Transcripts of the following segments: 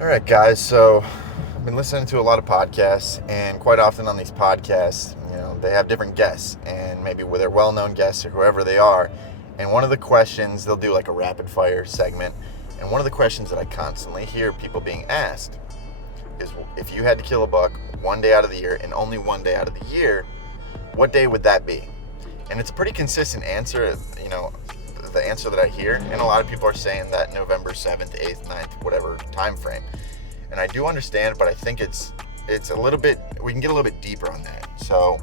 All right, guys. So I've been listening to a lot of podcasts, and quite often on these podcasts, they have different guests, and maybe with their well-known guests or whoever they are. And one of the questions, they'll do like a rapid-fire segment, and one of the questions that I constantly hear people being asked is, if you had to kill a buck one day out of the year and only one day out of the year, what day would that be? And it's a pretty consistent answer, the answer that I hear, and a lot of people are saying that November 7th, 8th, 9th, whatever time frame. And I do understand, but I think it's a little bit, we can get a little bit deeper on that. So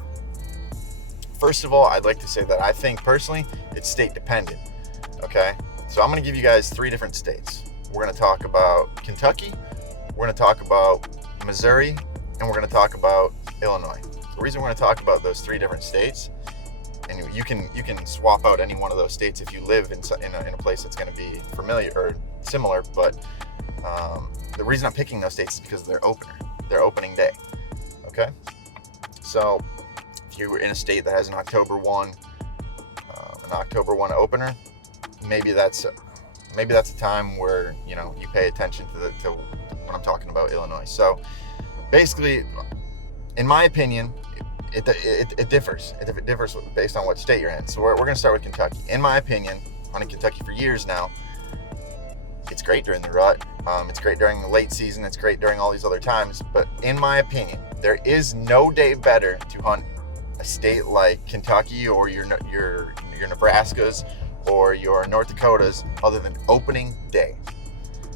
first of all, I'd like to say that I think personally it's state dependent. Okay, so I'm going to give you guys 3 different states. We're going to talk about Kentucky, we're going to talk about Missouri, and we're going to talk about Illinois. The reason we're going to talk about those 3 different states, and you can swap out any one of those states if you live in a place that's going to be familiar or similar, but the reason I'm picking those states is because of their opening day. Okay, so if you're in a state that has an October 1 opener, maybe that's a time where you pay attention to when I'm talking about Illinois. So basically, in my opinion, it differs. It differs based on what state you're in. So we're going to start with Kentucky. In my opinion, hunting Kentucky for years now, it's great during the rut. It's great during the late season. It's great during all these other times. But in my opinion, there is no day better to hunt a state like Kentucky or your Nebraskas or your North Dakotas other than opening day.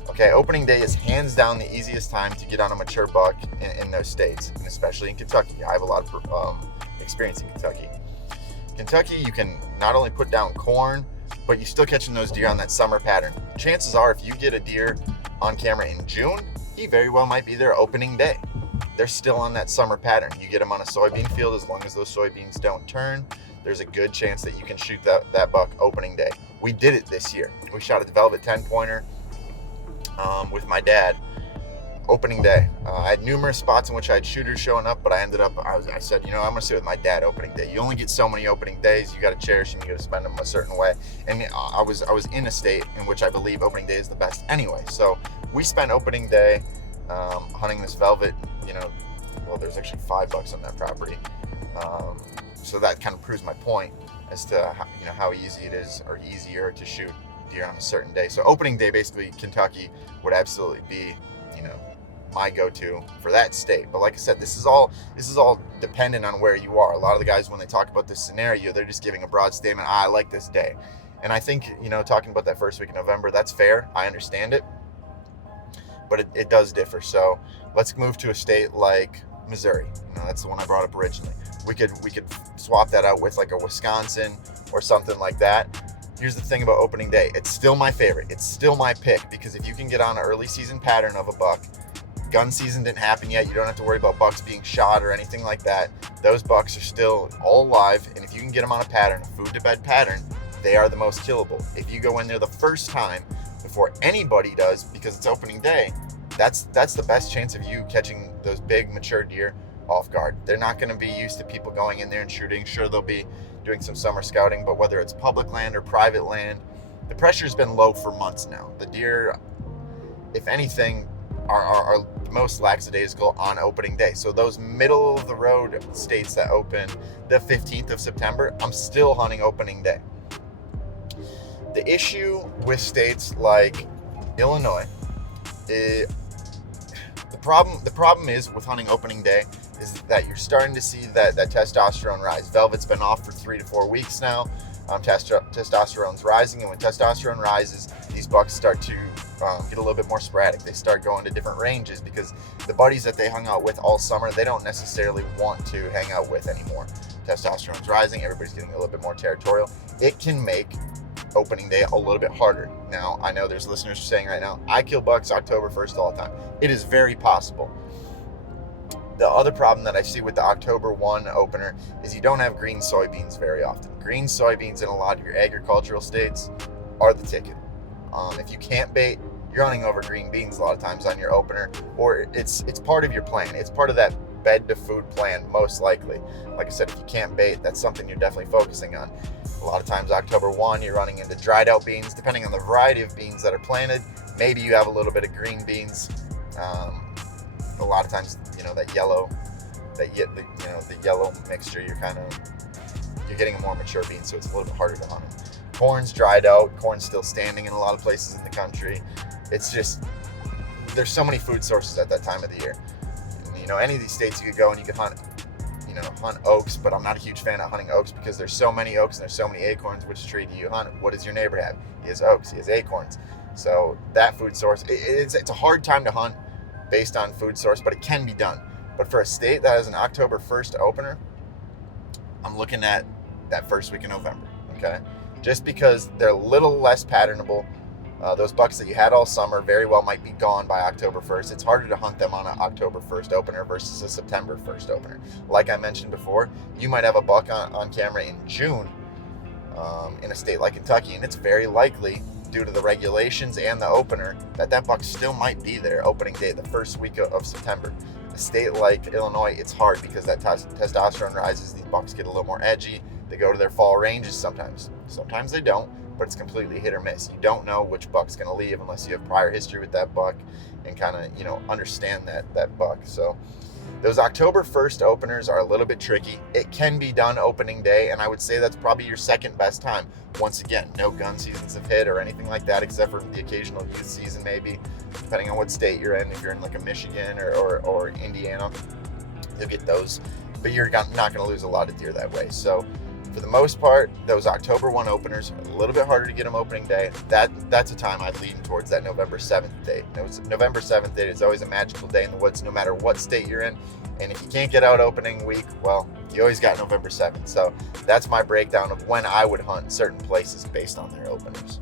Okay, opening day is hands down the easiest time to get on a mature buck in those states, and especially in Kentucky. I have a lot of experience in Kentucky. Kentucky, you can not only put down corn, but you're still catching those deer on that summer pattern. Chances are, if you get a deer on camera in June, he very well might be there opening day. They're still on that summer pattern. You get them on a soybean field, as long as those soybeans don't turn, there's a good chance that you can shoot that buck opening day. We did it this year. We shot a velvet 10-pointer with my dad opening day. I had numerous spots in which I had shooters showing up, but I said, I'm going to sit with my dad opening day. You only get so many opening days. You got to cherish them. You got to spend them a certain way. And I was in a state in which I believe opening day is the best anyway. So we spent opening day hunting this velvet. There's actually 5 bucks on that property. So that kind of proves my point as to how easy it is, or easier to shoot deer on a certain day. So opening day, basically, Kentucky would absolutely be, my go-to for that state. But like I said, this is all dependent on where you are. A lot of the guys, when they talk about this scenario, they're just giving a broad statement. I like this day. And I think, talking about that first week in November, that's fair. I understand it, but it does differ. So let's move to a state like Missouri. That's the one I brought up originally. We could swap that out with like a Wisconsin or something like that. Here's the thing about opening day. It's still my favorite. It's still my pick, because if you can get on an early season pattern of a buck, gun season didn't happen yet. You don't have to worry about bucks being shot or anything like that. Those bucks are still all alive. And if you can get them on a pattern, a food to bed pattern, they are the most killable. If you go in there the first time before anybody does, because it's opening day, that's the best chance of you catching those big mature deer off guard. They're not going to be used to people going in there and shooting. Sure, they'll be doing some summer scouting, but whether it's public land or private land, the pressure's been low for months now. The deer, if anything, are most lackadaisical on opening day. So those middle of the road states that open the 15th of September, I'm still hunting opening day. The issue with states like Illinois, the problem is with hunting opening day is that you're starting to see that testosterone rise. Velvet's been off for 3 to 4 weeks now. Testosterone's rising, and when testosterone rises, these bucks start to get a little bit more sporadic. They start going to different ranges because the buddies that they hung out with all summer, they don't necessarily want to hang out with anymore. Testosterone's rising, everybody's getting a little bit more territorial. It can make opening day a little bit harder. Now, I know there's listeners saying right now, I kill bucks October 1st all the time. It is very possible. The other problem that I see with the October 1 opener is you don't have green soybeans very often. Green soybeans in a lot of your agricultural states are the ticket. If you can't bait, you're hunting over green beans a lot of times on your opener, or it's part of your plan. It's part of that bed to food plan, most likely. Like I said, if you can't bait, that's something you're definitely focusing on. A lot of times October 1, you're running into dried out beans. Depending on the variety of beans that are planted, maybe you have a little bit of green beans A lot of times, that yellow, the yellow mixture, you're getting a more mature bean, so it's a little bit harder to hunt. Corn's dried out. Corn's still standing in a lot of places in the country. It's just, there's so many food sources at that time of the year. Any of these states you could go and you could hunt oaks, but I'm not a huge fan of hunting oaks because there's so many oaks and there's so many acorns. Which tree do you hunt? What does your neighbor have? He has oaks, he has acorns. So that food source, it's a hard time to hunt based on food source, but it can be done. But for a state that has an October 1st opener, I'm looking at that first week in November, okay? Just because they're a little less patternable. Those bucks that you had all summer very well might be gone by October 1st. It's harder to hunt them on an October 1st opener versus a September 1st opener. Like I mentioned before, you might have a buck on camera in June in a state like Kentucky, and it's very likely, due to the regulations and the opener, that buck still might be there opening day, the first week of September. A state like Illinois, it's hard because that testosterone rises. These bucks get a little more edgy. They go to their fall ranges sometimes. Sometimes they don't, but it's completely hit or miss. You don't know which buck's going to leave unless you have prior history with that buck and kind of, understand that buck. So those October 1st openers are a little bit tricky. It can be done opening day, and I would say that's probably your second best time. Once again, no gun seasons have hit or anything like that, except for the occasional youth season maybe, depending on what state you're in. If you're in like a Michigan or Indiana, you'll get those, but you're not going to lose a lot of deer that way. So for the most part, those October 1 openers are a little bit harder to get them opening day. That's a time I'd lean towards that November 7th date. November 7th date is always a magical day in the woods, no matter what state you're in. And if you can't get out opening week, well, you always got November 7th. So that's my breakdown of when I would hunt certain places based on their openers.